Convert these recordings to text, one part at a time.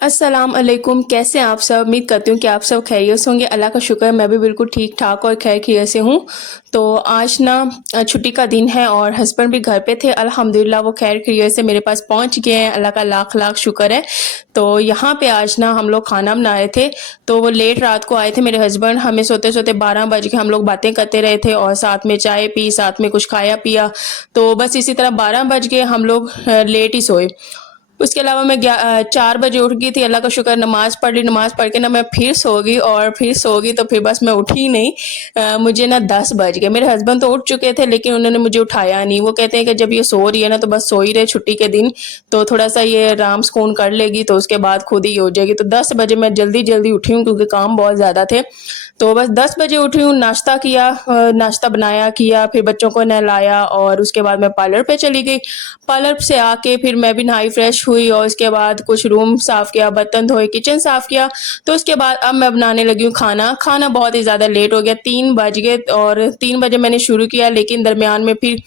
अस्सलाम अलैकुम। कैसे हैं आप सब? उम्मीद करती हूँ कि आप सब खैरियत से होंगे। अल्लाह का शुक्र है, मैं भी बिल्कुल ठीक ठाक और खैर खैरियत से हूँ। तो आज ना छुट्टी का दिन है और हस्बैंड भी घर पे थे। अल्हम्दुलिल्लाह वो खैर खैरियत से मेरे पास पहुँच गए हैं। अल्लाह का लाख लाख शुक्र है। तो यहाँ पे आज ना हम लोग खाना बना रहे थे। तो वो लेट रात को आए थे मेरे हस्बैंड। हमें सोते सोते 12 बज के हम लोग बातें करते रहे थे और साथ में चाय पी, साथ में कुछ खाया पिया। तो बस इसी तरह 12 बज गए, हम लोग लेट ही सोए। उसके अलावा मैं 4 बजे उठ गई थी। अल्लाह का शुक्र, नमाज़ पढ़ ली। नमाज़ पढ़ के ना मैं फिर सो गई और फिर सो गई तो फिर बस मैं उठी ही नहीं। मुझे ना 10 बज गए। मेरे हस्बैंड तो उठ चुके थे लेकिन उन्होंने मुझे उठाया नहीं। वो कहते हैं कि जब ये सो रही है ना तो बस सो ही रहे छुट्टी के दिन, तो थोड़ा-सा ये आराम सुकून कर लेगी तो उसके बाद खुद ही हो जाएगी। तो 10 बजे मैं जल्दी-जल्दी उठी हूँ क्योंकि काम बहुत ज़्यादा थे। तो बस 10 बजे उठी हूँ, नाश्ता किया, नाश्ता बनाया किया, फिर बच्चों को नहलाया और उसके बाद मैं पार्लर पे चली गई। पार्लर से आके फिर मैं भी नहाई फ्रेश हुई और उसके बाद कुछ रूम साफ़ किया, बर्तन धोए, किचन साफ़ किया। तो उसके बाद अब मैं बनाने लगी हूँ खाना। खाना बहुत ही ज़्यादा लेट हो गया, 3 बज गए और 3 बजे मैंने शुरू किया लेकिन दरमियान में फिर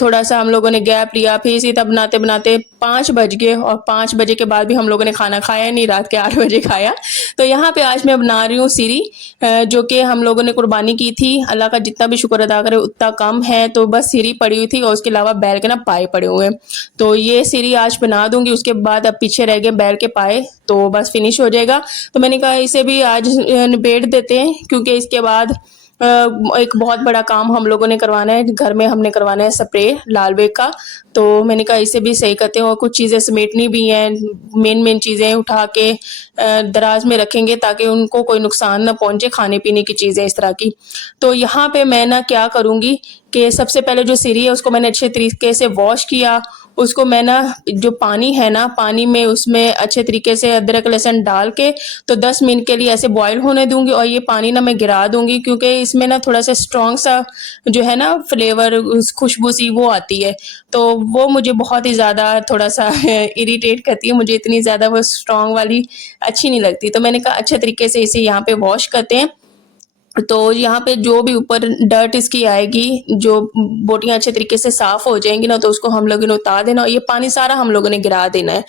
थोड़ा-सा हम लोगों ने गैप लिया। फिर इसी तरह बनाते-बनाते 5 बज गए और 5 बजे के बाद भी हम लोगों ने खाना खाया नहीं, रात के 8 बजे खाया। तो यहाँ पे आज मैं बना रही हूँ सिरी, जो कि हम लोगों ने कुर्बानी की थी। अल्लाह का जितना भी शुक्र अदा करें उतना कम है। तो बस सिरी पड़ी हुई थी और उसके अलावा बैल के ना पाए पड़े हुए हैं। तो ये सिरी आज बना दूँगी, उसके बाद अब पीछे रह गए बैल के पाए, तो बस फिनिश हो जाएगा। तो मैंने कहा इसे भी आज निबेड़ देते हैं क्योंकि इसके बाद एक बहुत बड़ा काम हम लोगों ने करवाना है। घर में हमने करवाना है स्प्रे लाल बेग का। तो मैंने कहा इसे भी सही करते हैं और कुछ चीज़ें समेटनी भी हैं। मेन चीज़ें उठा के दराज में रखेंगे ताकि उनको कोई नुकसान ना पहुँचे, खाने-पीने की चीज़ें इस तरह की। तो यहाँ पे मैं ना क्या करूँगी कि सबसे पहले जो सिरी है उसको मैंने अच्छे तरीके से वॉश किया। उसको मैं ना जो पानी है ना, पानी में उसमें अच्छे तरीके से अदरक लहसुन डाल के तो 10 मिनट के लिए ऐसे बॉयल होने दूँगी और ये पानी ना मैं गिरा दूँगी क्योंकि इसमें ना थोड़ा-सा स्ट्रॉन्ग सा जो है ना फ्लेवर, उस खुशबू सी वो आती है। तो वो मुझे बहुत ही ज़्यादा थोड़ा-सा इरिटेट करती है। मुझे इतनी ज़्यादा वो स्ट्रॉन्ग वाली अच्छी नहीं लगती। तो मैंने कहा अच्छे तरीके से इसे यहाँ पे वॉश करते हैं। तो यहाँ पे जो भी ऊपर डर्ट इसकी आएगी, जो बोटियाँ अच्छे तरीके से साफ़ हो जाएँगी ना तो उसको हम लोगों ने उतार देना और ये पानी सारा हम लोगों ने गिरा देना है।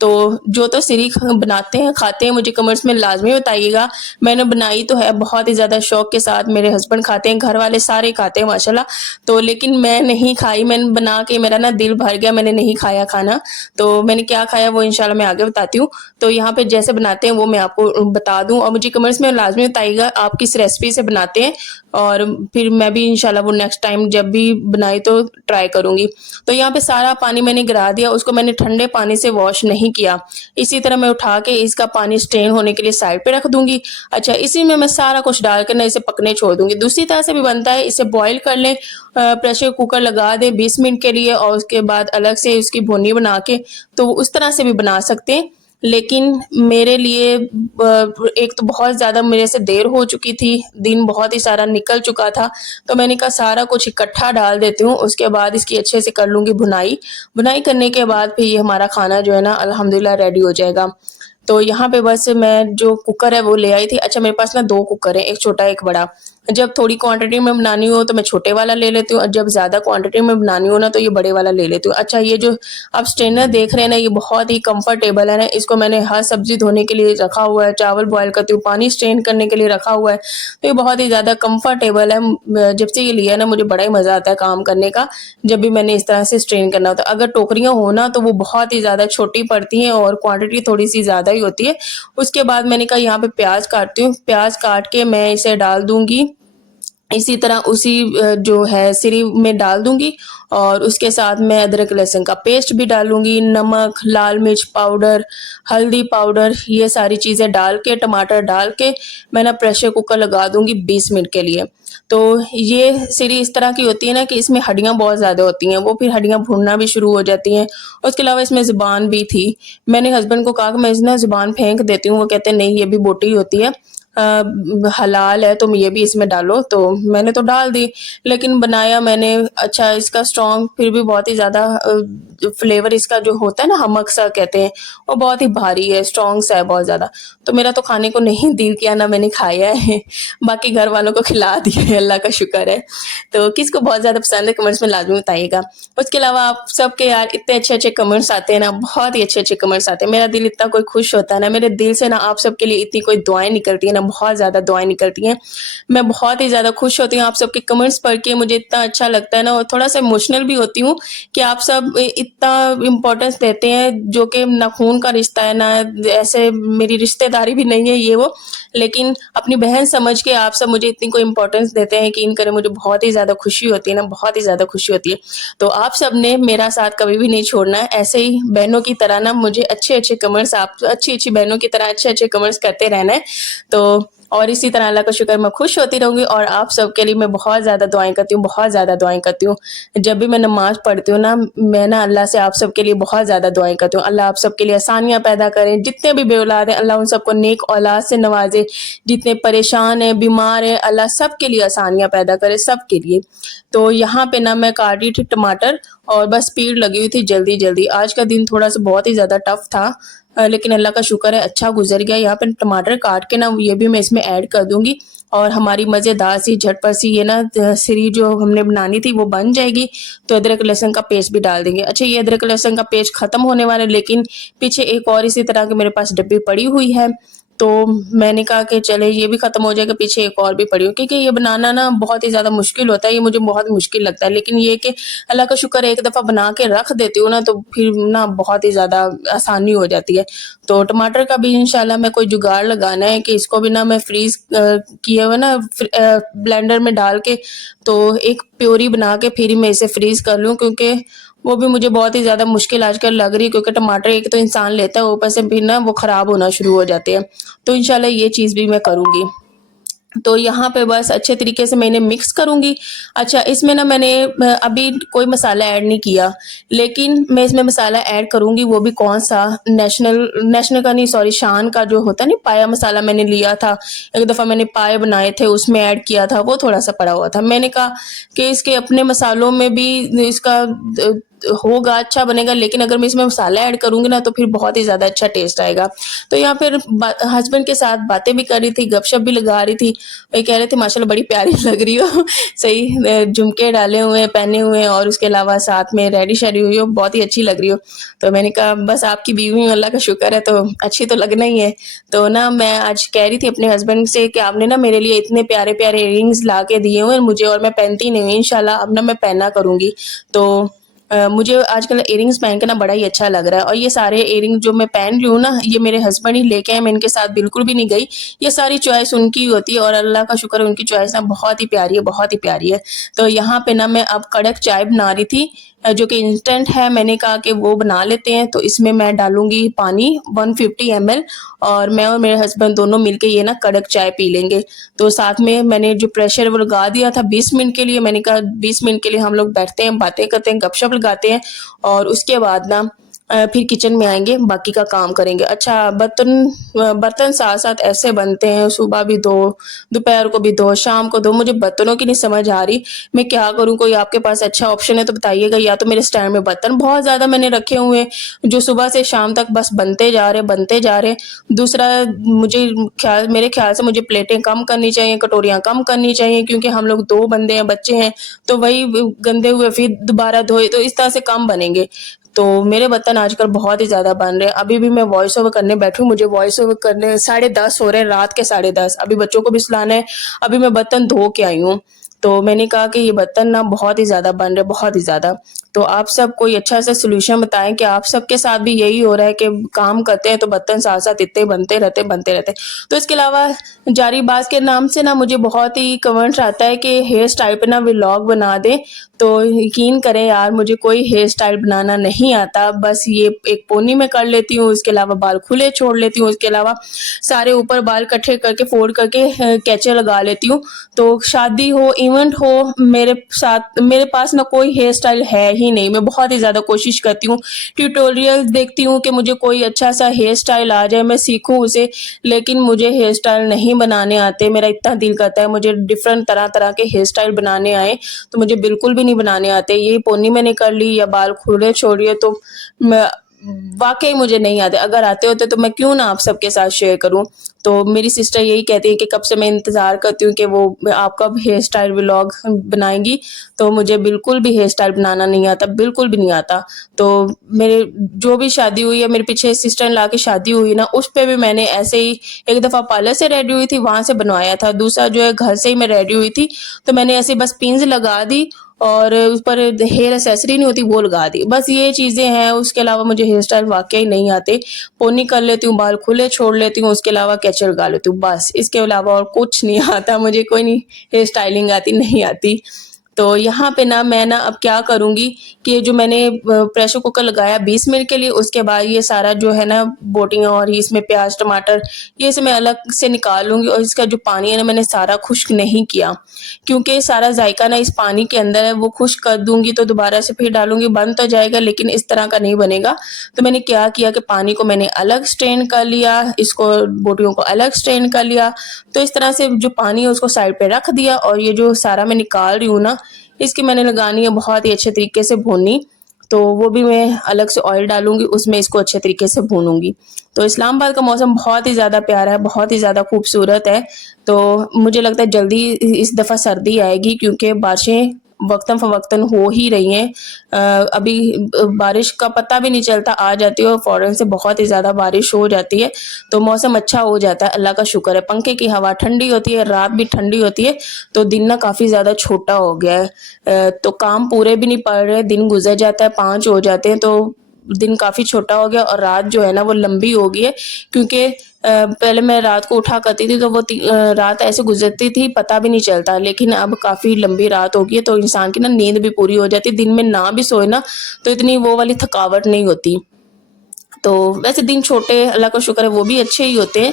तो जो तो सिरी ख बनाते हैं, खाते हैं, मुझे कमेंट्स में लाज़मी बताइएगा। मैंने बनाई तो है बहुत ही ज़्यादा शौक के साथ, मेरे हस्बैंड खाते हैं, घर वाले सारे खाते हैं माशाल्लाह। तो लेकिन मैं नहीं खाई, मैंने बना के मेरा ना दिल भर गया, मैंने नहीं खाया खाना। तो मैंने क्या खाया वो इंशाल्लाह मैं आगे बताती हूँ। तो यहाँ पे जैसे बनाते हैं वो मैं आपको बता दूँ और मुझे कमेंट्स में लाज़मी बताइएगा आप किस रेसिपी से बनाते हैं और फिर मैं भी इंशाल्लाह वो नेक्स्ट टाइम जब भी बनाई तो ट्राई करूँगी। तो यहाँ पे सारा पानी मैंने गिरा दिया, उसको मैंने ठंडे पानी से वॉश नहीं किया। इसी तरह मैं उठा के इसका पानी स्ट्रेन होने के लिए साइड पे रख दूँगी। अच्छा, इसी में मैं सारा कुछ डाल के ना इसे पकने छोड़ दूँगी। दूसरी तरह से भी बनता है, इसे बॉयल कर लें, प्रेशर कुकर लगा दें 20 मिनट के लिए और उसके बाद अलग से उसकी भुनी बना के, तो उस तरह से भी बना सकते हैं। लेकिन मेरे लिए एक तो बहुत ज़्यादा मेरे से देर हो चुकी थी, दिन बहुत ही सारा निकल चुका था, तो मैंने कहा सारा कुछ इकट्ठा डाल देती हूँ, उसके बाद इसकी अच्छे से कर लूँगी भुनाई। भुनाई करने के बाद फिर ये हमारा खाना जो है ना अल्हम्दुलिल्लाह रेडी हो जाएगा। तो यहाँ पे बस मैं जो कुकर है वो ले आई थी। अच्छा, मेरे पास ना 2 कुकर हैं, एक छोटा एक बड़ा। जब थोड़ी क्वांटिटी में बनानी हो तो मैं छोटे वाला ले लेती हूँ और जब ज़्यादा क्वांटिटी में बनानी हो ना तो ये बड़े वाला ले लेती हूँ। अच्छा, ये जो आप स्ट्रेनर देख रहे हैं ना, ये बहुत ही कंफर्टेबल है ना, इसको मैंने हर सब्ज़ी धोने के लिए रखा हुआ है, चावल बॉयल करती हूँ, पानी स्ट्रेन करने के लिए रखा हुआ है। तो ये बहुत ही ज़्यादा कंफर्टेबल है। जब से ये लिया है ना मुझे बड़ा ही मज़ा आता है काम करने का, जब भी मैंने इस तरह से स्ट्रेन करना होता है। अगर टोकरियाँ हो ना तो वो बहुत ही ज़्यादा छोटी पड़ती हैं और क्वांटिटी थोड़ी-सी ज़्यादा ही होती है। उसके बाद मैंने कहा यहाँ पे प्याज़ काटती हूँ, प्याज़ काट के मैं इसे डाल दूँगी। इसी तरह उसी जो है सिरी में डाल दूँगी और उसके साथ मैं अदरक लहसुन का पेस्ट भी डालूँगी, नमक, लाल मिर्च पाउडर, हल्दी पाउडर, ये सारी चीज़ें डाल के, टमाटर डाल के मैं ना प्रेशर कुकर लगा दूँगी 20 मिनट के लिए। तो ये सिरी इस तरह की होती है ना कि इसमें हड्डियाँ बहुत ज़्यादा होती हैं, वो फिर हड्डियाँ भूनना भी शुरू हो जाती हैं। और उसके अलावा इसमें ज़ुबान भी थी। मैंने हस्बैंड को कहा कि मैं इस ना ज़ुबान फेंक देती हूँ, वो कहते हैं नहीं ये भी बोटी होती है। हलाल है तुम ये भी इसमें डालो, तो मैंने तो डाल दी। लेकिन बनाया मैंने, अच्छा इसका स्ट्रॉन्ग फिर भी बहुत ही ज़्यादा फ्लेवर इसका जो होता है ना, हमक सा कहते हैं, वो बहुत ही भारी है, स्ट्रॉन्ग सा है बहुत ज़्यादा। तो मेरा तो खाने को नहीं दिल किया, ना मैंने खाया है। बाकी घर वालों को खिला दिया है, अल्लाह का शुक्र है। तो किसको बहुत ज़्यादा पसंद है कमेंट्स में लाज़मी बताइएगा। उसके अलावा आप सबके यार इतने अच्छे-अच्छे कमेंट्स आते हैं ना, बहुत ही अच्छे-अच्छे कमेंट्स आते हैं। मेरा दिल इतना कोई खुश होता है ना, मेरे दिल से ना आप सबके लिए इतनी कोई दुआएँ निकलती हैं ना, बहुत ज़्यादा दुआएँ निकलती हैं। मैं बहुत ही ज़्यादा खुश होती हूँ आप सबके कमेंट्स पढ़ के, मुझे इतना अच्छा लगता है ना, और थोड़ा-सा इमोशनल भी होती हूँ कि आप सब इतना इम्पोर्टेंस देते हैं, जो कि ना खून का रिश्ता है, ना ऐसे मेरी रिश्तेदारी भी नहीं है ये वो, लेकिन अपनी बहन समझ के आप सब मुझे इतनी कोई इम्पोर्टेंस देते हैं, यकीन करें मुझे बहुत ही ज़्यादा खुशी होती है ना, बहुत ही ज़्यादा खुशी होती है। तो आप सब ने मेरा साथ कभी भी नहीं छोड़ना है, ऐसे ही बहनों की तरह ना मुझे अच्छे-अच्छे कमेंट्स, आप अच्छी-अच्छी बहनों की तरह अच्छे-अच्छे कमेंट्स करते रहना है। तो और इसी तरह अल्लाह का शुक्र मैं खुश होती रहूँगी, और आप सबके लिए मैं बहुत ज़्यादा दुआएँ करती हूँ, बहुत ज़्यादा दुआएँ करती हूँ। जब भी मैं नमाज़ पढ़ती हूँ ना, मैं ना अल्लाह से आप सबके लिए बहुत ज़्यादा दुआएँ करती हूँ। अल्लाह आप सबके लिए आसानियाँ पैदा करें, जितने भी बेऔलाद हैं अल्लाह उन सबको नेक औलाद से नवाज़े, जितने परेशान हैं, बीमार हैं, अल्लाह सबके लिए आसानियाँ पैदा करे, सबके लिए। तो यहाँ पे ना मैं काट रही थी टमाटर, और बस स्पीड लगी हुई थी जल्दी-जल्दी। आज का दिन थोड़ा-सा बहुत ही ज़्यादा टफ था, लेकिन अल्लाह का शुक्र है अच्छा गुज़र गया। यहाँ पे टमाटर काट के ना ये भी मैं इसमें ऐड कर दूँगी, और हमारी मज़ेदार सी झटपट सी ये ना सिरी जो हमने बनानी थी वो बन जाएगी। तो अदरक लहसुन का पेस्ट भी डाल देंगे। अच्छा ये अदरक लहसुन का पेस्ट ख़त्म होने वाला है, लेकिन पीछे एक और इसी तरह की मेरे पास डब्बी पड़ी हुई है, तो मैंने कहा कि चले ये भी ख़त्म हो जाएगा, पीछे एक और भी पड़ी हुई, क्योंकि ये बनाना ना बहुत ही ज़्यादा मुश्किल होता है, ये मुझे बहुत मुश्किल लगता है। लेकिन ये कि अल्लाह का शुक्र है एक दफ़ा बना के रख देती हूँ ना, तो फिर ना बहुत ही ज़्यादा आसानी हो जाती है। तो टमाटर का भी इंशाल्लाह मैं कोई जुगाड़ लगाना है कि इसको भी ना मैं फ्रीज़ किए हुए ना ब्लेंडर में डाल के, तो एक प्योरी बना के फिर ही मैं इसे फ्रीज़ कर लूँ, क्योंकि वो भी मुझे बहुत ही ज़्यादा मुश्किल आजकल लग रही है, क्योंकि टमाटर एक तो इंसान लेता है, ऊपर से फिर ना वो ख़राब होना शुरू हो जाते हैं। तो इंशाल्लाह ये चीज़ भी मैं करूँगी। तो यहाँ पे बस अच्छे तरीके से मैं इन्हें मिक्स करूँगी। अच्छा इसमें ना मैंने अभी कोई मसाला ऐड नहीं किया, लेकिन मैं इसमें मसाला ऐड करूँगी, वो भी कौन-सा, नेशनल का नहीं, सॉरी, शान का जो होता है ना, पाया मसाला मैंने लिया था। एक दफ़ा मैंने पाए बनाए थे, उसमें ऐड किया था, वो थोड़ा-सा पड़ा हुआ था। मैंने कहा कि इसके अपने मसालों में भी इसका होगा, अच्छा बनेगा, लेकिन अगर मैं इसमें मसाला ऐड करूँगी ना, तो फिर बहुत ही ज़्यादा अच्छा टेस्ट आएगा। तो यहाँ फिर हस्बैंड के साथ बातें भी कर रही थी, गपशप भी लगा रही थी। वही कह रहे थे माशाल्लाह बड़ी प्यारी लग रही हो। सही झुमके डाले हुए हैं, पहने हुए हैं, और उसके अलावा साथ में रेडी-शेडी हुई हो, बहुत ही अच्छी लग रही हो। तो मैंने कहा बस आपकी बीवी हूँ, अल्लाह का शुक्र है, तो अच्छी तो लगना ही है। तो ना मैं आज कह रही थी अपने हस्बैंड से कि आपने ना मेरे लिए इतने प्यारे-प्यारे इयररिंग्स ला के दिए हुए हैं मुझे, और मैं पहनती नहीं हूँ, इंशाल्लाह अब ना मैं पहना करूँगी। तो मुझे आजकल इयररिंग्स पहन के ना बड़ा ही अच्छा लग रहा है, और ये सारे इयररिंग जो मैं पहन रही हूँ ना, ये मेरे हस्बैंड ही लेके आए, मैं इनके साथ बिल्कुल भी नहीं गई। ये सारी चॉइस उनकी होती है, और अल्लाह का शुक्र है उनकी चॉइस ना बहुत ही प्यारी है, बहुत ही प्यारी है। तो यहाँ पे ना मैं अब कड़क चाय बना रही थी, जो कि इंस्टेंट है, मैंने कहा कि वो बना लेते हैं। तो इसमें मैं डालूँगी पानी 150 ml, और मैं और मेरे हस्बैंड दोनों मिलके ये ना कड़क चाय पी लेंगे। तो साथ में मैंने जो प्रेशर वो लगा दिया था 20 मिनट के लिए, मैंने कहा 20 मिनट के लिए हम लोग बैठते हैं, बातें करते हैं, गपशप लगाते हैं, और उसके बाद ना फिर किचन में आएँगे, बाकी का काम करेंगे। अच्छा बर्तन साथ-साथ ऐसे बनते हैं, सुबह भी धो, दोपहर को भी धो, शाम को धो, मुझे बर्तनों की नहीं समझ आ रही, मैं क्या करूँ? कोई आपके पास अच्छा ऑप्शन है तो बताइएगा। या तो मेरे स्टैंड में बर्तन बहुत ज़्यादा मैंने रखे हुए हैं, जो सुबह से शाम तक बस बनते जा रहे हैं, बनते जा रहे हैं। दूसरा, मेरे ख़्याल से मुझे प्लेटें कम करनी चाहिए, कटोरियाँ कम करनी चाहिए, क्योंकि हम लोग 2 बंदे हैं, बच्चे हैं, तो वही गंदे हुए फिर दोबारा धोए, तो इस तरह से कम बनेंगे। तो मेरे बर्तन आजकल बहुत ही ज़्यादा बन रहे हैं। अभी भी मैं वॉइस ओवर करने बैठी हूँ, मुझे वॉइस ओवर करने 10:30 हो रहे हैं, रात के 10:30। अभी बच्चों को भी सुलाना है, अभी मैं बर्तन धो के आई हूँ। तो मैंने कहा कि ये बर्तन ना बहुत ही ज़्यादा बन रहे हैं, बहुत ही ज़्यादा। तो आप सब कोई अच्छा सा सॉल्यूशन बताएँ कि आप सबके साथ भी यही हो रहा है कि काम करते हैं तो बर्तन साथ-साथ इतने बनते रहते हैं, बनते रहते हैं। तो इसके अलावा जारीबाज़ के नाम से ना मुझे बहुत ही कमेंट्स आता है कि हेयर स्टाइल पे ना व्लॉग बना दें, तो यकीन करें यार मुझे कोई हेयर स्टाइल बनाना नहीं आता, बस ये एक पोनी में कर लेती हूँ, उसके अलावा बाल खुले छोड़ लेती हूँ, उसके अलावा सारे ऊपर बाल इकट्ठे करके फोल्ड करके कैचे लगा लेती हूँ। तो शादी हो, इवेंट हो, मेरे पास ना कोई हेयर स्टाइल है ही ही नहीं। मैं बहुत ही ज़्यादा कोशिश करती हूँ, ट्यूटोरियल्स देखती हूँ कि मुझे कोई अच्छा सा हेयर स्टाइल आ जाए, मैं सीखूँ उसे, लेकिन मुझे हेयर स्टाइल नहीं बनाने आते। मेरा इतना दिल करता है मुझे डिफरेंट तरह-तरह के हेयर स्टाइल बनाने आएँ, तो मुझे बिल्कुल भी नहीं बनाने आते। ये पोनी मैंने कर ली या बाल खुले छोड़िए, तो मैं वाक़ई मुझे नहीं आते। अगर आते होते तो मैं क्यों ना आप सबके साथ शेयर करूँ। तो मेरी सिस्टर यही कहती है कि कब से मैं इंतज़ार करती हूँ कि वो आप कब हेयर स्टाइल व्लॉग बनाएँगी, तो मुझे बिल्कुल भी हेयर स्टाइल बनाना नहीं आता, बिल्कुल भी नहीं आता। तो मेरे जो भी शादी हुई है, मेरे पीछे सिस्टर इन लॉ की शादी हुई ना, उस पे भी मैंने ऐसे ही एक दफ़ा पार्लर से रेडी हुई थी, वहाँ से बनवाया था। दूसरा जो है घर से ही मैं रेडी हुई थी, तो मैंने ऐसे बस पिन्स लगा दी और उस पर हेयर एक्सेसरी नहीं होती वो लगा दी। बस ये चीज़ें हैं, उसके अलावा मुझे हेयर स्टाइल वाक़ई नहीं आते। पोनी कर लेती हूँ, बाल खुले छोड़ लेती हूँ, उसके अलावा कैचर लगा लेती हूँ बस। इसके अलावा और कुछ नहीं आता मुझे, कोई नहीं हेयर स्टाइलिंग आती, नहीं आती। तो यहाँ पे ना मैं ना अब क्या करूँगी कि ये जो मैंने प्रेशर कुकर लगाया 20 मिनट के लिए, उसके बाद ये सारा जो है ना बोटियाँ और इसमें प्याज़, टमाटर, ये इसे मैं अलग से निकाल लूँगी और इसका जो पानी है ना मैंने सारा खुश्क नहीं किया, क्योंकि सारा जायका ना इस पानी के अंदर है। वो खुश्क कर दूँगी तो दोबारा से फिर डालूँगी, बन तो जाएगा लेकिन इस तरह का नहीं बनेगा। तो मैंने क्या किया कि पानी को मैंने अलग स्ट्रेन कर लिया, इसको बोटियों को अलग स्ट्रेन कर लिया। तो इस तरह से जो पानी है उसको साइड पे रख दिया और ये जो सारा मैं निकाल रही हूँ ना, इसकी मैंने लगानी है बहुत ही अच्छे तरीके से भूननी। तो वो भी मैं अलग से ऑयल डालूँगी, उसमें इसको अच्छे तरीके से भूनूँगी। तो इस्लामाबाद का मौसम बहुत ही ज़्यादा प्यारा है, बहुत ही ज़्यादा खूबसूरत है। तो मुझे लगता है जल्दी इस दफ़ा सर्दी आएगी, क्योंकि बारिशें वक़्तन-फ़वक़्तन हो ही रही हैं। अभी बारिश का पता भी नहीं चलता, आ जाती है और फ़ौरन से बहुत ही ज़्यादा बारिश हो जाती है। तो मौसम अच्छा हो जाता है, अल्लाह का शुक्र है। पंखे की हवा ठंडी होती है, रात भी ठंडी होती है, तो दिन ना काफ़ी ज़्यादा छोटा हो गया है। तो काम पूरे भी नहीं पड़ रहे, दिन गुज़र जाता है, 5 हो जाते हैं, तो दिन काफ़ी छोटा हो गया और रात जो है ना वो लंबी हो गई है, क्योंकि पहले मैं रात को उठा करती थी तो वो रात ऐसे गुजरती थी पता भी नहीं चलता, लेकिन अब काफ़ी लंबी रात हो गई है, तो इंसान की ना नींद भी पूरी हो जाती है। दिन में ना भी सोए ना तो इतनी वो वाली थकावट नहीं होती। तो वैसे दिन छोटे, अल्लाह का शुक्र है, वो भी अच्छे ही होते हैं।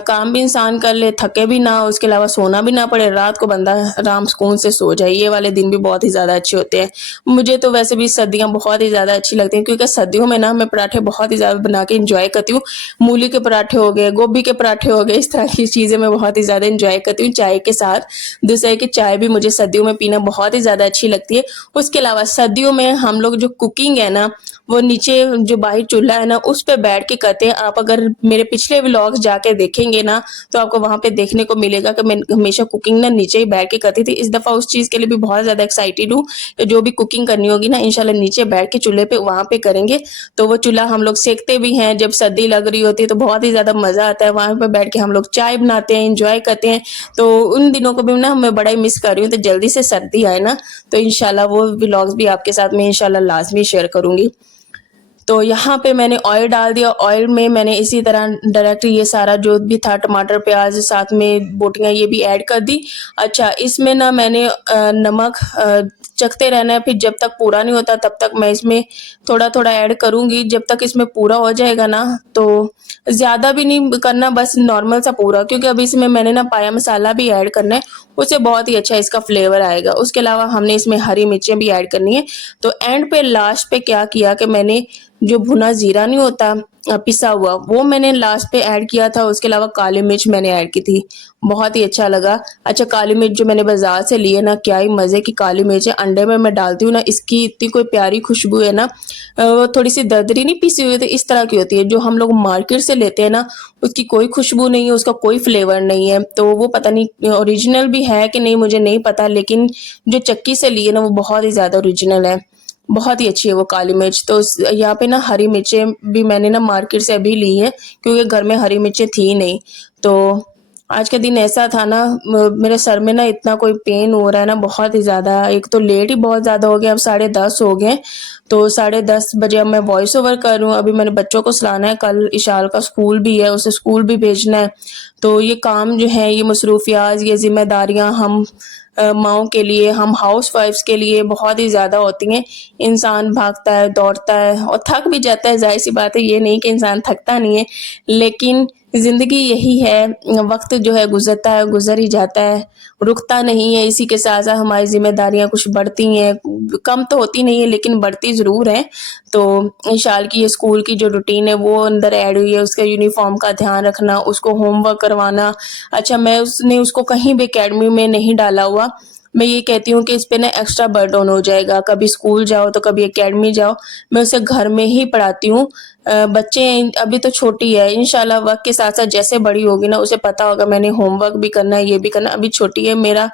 काम भी इंसान कर ले, थके भी ना, उसके अलावा सोना भी ना पड़े, रात को बंदा आराम सुकून से सो जाए, ये वाले दिन भी बहुत ही ज़्यादा अच्छे होते हैं। मुझे तो वैसे भी सर्दियाँ बहुत ही ज़्यादा अच्छी लगती हैं, क्योंकि सर्दियों में ना मैं पराठे बहुत ही ज़्यादा बना के एंजॉय करती हूँ। मूली के पराठे हो गए, गोभी के पराठे हो गए, इस तरह की चीज़ें मैं बहुत ही ज़्यादा एंजॉय करती हूँ चाय के साथ। दूसरा है कि चाय भी मुझे सर्दियों में पीना बहुत ही ज़्यादा अच्छी लगती है। उसके अलावा सर्दियों में हम लोग जो कुकिंग है ना, वो नीचे जो बाहर चूल्हा है ना उस पे बैठ के करते हैं। आप अगर मेरे पिछले व्लॉग्स जाके देखेंगे ना, तो आपको वहाँ पे देखने को मिलेगा कि मैं हमेशा कुकिंग ना नीचे ही बैठ के करती थी। इस दफ़ा उस चीज़ के लिए भी बहुत ज़्यादा एक्साइटेड हूँ, जो भी कुकिंग करनी होगी ना इंशाल्लाह नीचे बैठ के चूल्हे पे वहाँ पे करेंगे। तो वो चूल्हा हम लोग सेकते भी हैं, जब सर्दी लग रही होती है तो बहुत ही ज़्यादा मज़ा आता है, वहाँ पे बैठ के हम लोग चाय बनाते हैं, एंजॉय करते हैं। तो उन दिनों को भी ना मैं बड़ा ही मिस कर रही हूँ। तो जल्दी से सर्दी आए ना, तो इंशाल्लाह वो व्लॉग्स भी आपके साथ में इंशाल्लाह लाज़मी शेयर करूँगी। तो यहाँ पे मैंने ऑयल डाल दिया, ऑयल में मैंने इसी तरह डायरेक्ट ये सारा जो भी था टमाटर, प्याज़, साथ में बोटियाँ ये भी ऐड कर दी। अच्छा, इसमें ना मैंने नमक चखते रहना है, फिर जब तक पूरा नहीं होता तब तक मैं इसमें थोड़ा-थोड़ा ऐड करूँगी। जब तक इसमें पूरा हो जाएगा ना, तो ज़्यादा भी नहीं करना, बस नॉर्मल सा पूरा, क्योंकि अभी इसमें मैंने ना पाया मसाला भी ऐड करना है, उससे बहुत ही अच्छा इसका फ्लेवर आएगा। उसके अलावा हमने इसमें हरी मिर्चें भी ऐड करनी है। तो एंड पे लास्ट पे क्या किया कि मैंने जो भुना जीरा नहीं होता पिसा हुआ, वो मैंने लास्ट पे ऐड किया था। उसके अलावा काली मिर्च मैंने ऐड की थी, बहुत ही अच्छा लगा। अच्छा, काली मिर्च जो मैंने बाजार से ली है ना, क्या ही मज़े की काली मिर्च है। अंडे में मैं डालती हूँ ना, इसकी इतनी कोई प्यारी खुशबू है ना, वो थोड़ी सी दरदरी नहीं पिसी हुई, तो इस तरह की होती है। जो हम लोग मार्केट से लेते हैं ना, उसकी कोई खुशबू नहीं है, उसका कोई फ्लेवर नहीं है। तो वो पता नहीं ओरिजिनल भी है कि नहीं, मुझे नहीं पता, लेकिन जो चक्की से ली है ना वो बहुत ही ज़्यादा ओरिजिनल है, बहुत ही अच्छी है वो काली मिर्च। तो यहाँ पे ना हरी मिर्चें भी मैंने ना मार्केट से अभी ली है, क्योंकि घर में हरी मिर्चें थी नहीं। तो आज का दिन ऐसा था ना, मेरे सर में ना इतना कोई पेन हो रहा है ना, बहुत ही ज़्यादा। एक तो लेट ही बहुत ज़्यादा हो गया, अब 10:30 हो गए, तो 10:30 बजे अब मैं वॉइस ओवर कर रही हूँ। अभी मैंने बच्चों को सुलाना है, कल इशाल का स्कूल भी है, उसे स्कूल भी भेजना है। तो ये काम जो है, ये मसरूफियात, ये जिम्मेदारियाँ हम माँओं के लिए, हम हाउसवाइफ्स के लिए बहुत ही ज़्यादा होती हैं। इंसान भागता है, दौड़ता है और थक भी जाता है, ज़ाहिर सी बात है, ये नहीं कि इंसान थकता नहीं है, लेकिन ज़िंदगी यही है, वक़्त जो है गुज़रता है, गुज़र ही जाता है, रुकता नहीं है। इसी के साथ-साथ हमारी ज़िम्मेदारियाँ कुछ बढ़ती हैं, कम तो होती नहीं है लेकिन बढ़ती ज़रूर हैं। तो इशाल की ये स्कूल की जो रूटीन है वो अंदर ऐड हुई है, उसका यूनिफ़ॉर्म का ध्यान रखना, उसको होमवर्क करवाना। अच्छा, मैं उसने उसको कहीं भी अकेडमी में नहीं डाला हुआ। मैं ये कहती हूँ कि इस पे ना एक्स्ट्रा बर्डन हो जाएगा, कभी स्कूल जाओ तो कभी अकेडमी जाओ, मैं उसे घर में ही पढ़ाती हूँ। बच्चे अभी तो छोटी है, इंशाल्लाह वक़्त के साथ-साथ जैसे बड़ी होगी ना उसे पता होगा मैंने होमवर्क भी करना है, ये भी करना है। अभी छोटी है, मेरा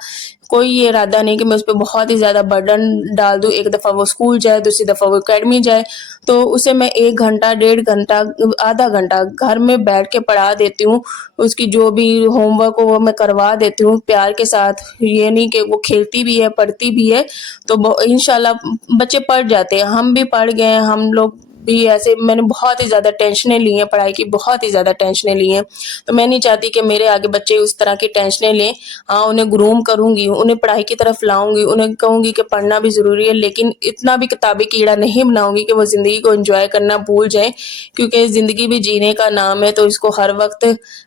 कोई ये इरादा नहीं कि मैं उस पे बहुत ही ज़्यादा बर्डन डाल दूँ। एक दफ़ा वो स्कूल जाए, दूसरी दफ़ा वो अकेडमी जाए, तो उसे मैं 1 घंटा, डेढ़ घंटा, आधा घंटा घर में बैठ के पढ़ा देती हूँ। उसकी जो भी होमवर्क हो वो मैं करवा देती हूँ प्यार के साथ। ये नहीं कि वो खेलती भी है, पढ़ती भी है, तो ब इंशाल्लाह बच्चे पढ़ जाते हैं। हम भी पढ़ गए हैं, हम लोग भी ऐसे मैंने बहुत ही ज़्यादा टेंशनें ली हैं, पढ़ाई की बहुत ही ज़्यादा टेंशनें ली हैं। तो मैं नहीं चाहती कि मेरे आगे बच्चे उस तरह की टेंशनें लें। हाँ, उन्हें ग्रूम करूँगी, उन्हें पढ़ाई की तरफ लाऊँगी, उन्हें कहूँगी कि पढ़ना भी ज़रूरी है, लेकिन इतना भी किताबी कीड़ा नहीं बनाऊँगी कि वो ज़िंदगी को एन्जॉय करना भूल जाएँ, क्योंकि ज़िंदगी भी जीने का नाम है, तो इसको हर वक़्त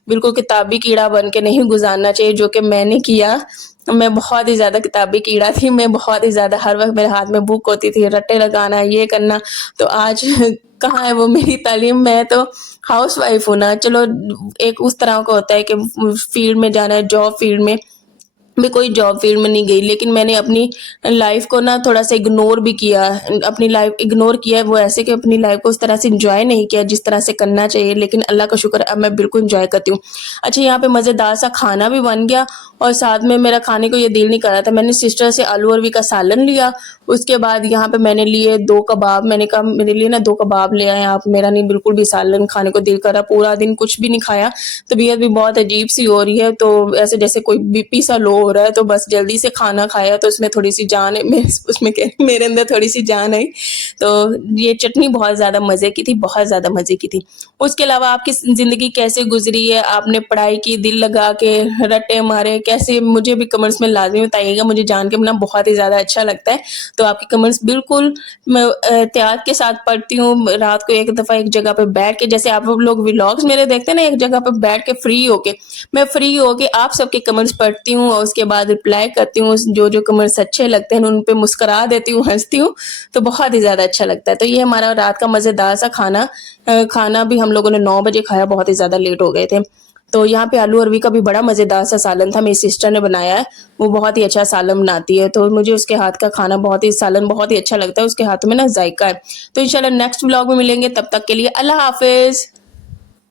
बिल्कुल किताबी कीड़ा बन के नहीं गुज़ारना चाहिए, जो कि मैंने किया। मैं बहुत ही ज़्यादा किताबी कीड़ा थी, मैं बहुत ही ज़्यादा हर वक़्त मेरे हाथ में बुक होती थी, रट्टे लगाना, ये करना, तो आज कहाँ है वो मेरी तालीम। मैं तो हाउसवाइफ़ हूँ ना, चलो एक उस तरह का होता है कि फ़ील्ड में जाना है, जॉब फ़ील्ड में, मैं कोई जॉब फ़ील्ड में नहीं गई, लेकिन मैंने अपनी लाइफ़ को ना थोड़ा-सा इग्नोर भी किया। अपनी लाइफ़ इग्नोर किया है वो ऐसे कि अपनी लाइफ़ को उस तरह से एन्जॉय नहीं किया जिस तरह से करना चाहिए, लेकिन अल्लाह का शुक्र है अब मैं बिल्कुल एन्जॉय करती हूँ। अच्छा, यहाँ पे मज़ेदार सा खाना भी बन गया और साथ में मेरा खाने को ये दिल नहीं कर रहा था। मैंने सिस्टर से आलू अरवी का सालन लिया, उसके बाद यहाँ पे मैंने लिए 2 कबाब। मैंने कहा मेरे लिए ना 2 कबाब ले आएँ आप, मेरा नहीं बिल्कुल भी सालन खाने को दिल कर रहा, पूरा दिन कुछ भी नहीं खाया, तबीयत भी बहुत अजीब-सी हो रही है, तो ऐसे जैसे कोई बीपी सा लो हो रहा है, तो बस जल्दी से खाना खाया तो उसमें थोड़ी-सी जान है, उसमें क्या मेरे अंदर थोड़ी-सी जान आई। तो ये चटनी बहुत ज़्यादा मज़े की थी, बहुत ज़्यादा मज़े की थी। उसके अलावा आपकी ज़िंदगी कैसे गुज़री है? आपने पढ़ाई की, दिल लगा के, रट्टे मारे, कैसे? मुझे भी कमेंट्स में लाज़मी बताइएगा, मुझे जान के ना बहुत ही ज़्यादा अच्छा लगता है। तो आपके कमेंट्स बिल्कुल मैं एहतियात के साथ पढ़ती हूँ, रात को एक दफ़ा एक जगह पे बैठ के, जैसे आप लोग व्लॉग्स मेरे देखते हैं ना एक जगह पे बैठ के फ्री होके, मैं फ्री होके आप सबके कमेंट्स पढ़ती हूँ और उसके बाद रिप्लाई करती हूँ। जो-जो कमेंट्स अच्छे लगते हैं उन पे मुस्कुरा देती हूँ, हँसती हूँ, तो बहुत ही ज़्यादा अच्छा लगता है। तो ये हमारा रात का मज़ेदार सा खाना, खाना भी हम लोगों ने 9 बजे खाया, बहुत ही ज़्यादा लेट हो गए थे। तो यहाँ पे आलू अरवी का भी बड़ा मज़ेदार सा सालन था, मेरी सिस्टर ने बनाया है, वो बहुत ही अच्छा सालन बनाती है, तो मुझे उसके हाथ का खाना बहुत ही, सालन बहुत ही अच्छा लगता है, उसके हाथों में ना ज़ायका है। तो इंशाल्लाह नेक्स्ट व्लॉग में मिलेंगे, तब तक के लिए अल्लाह हाफ़िज़।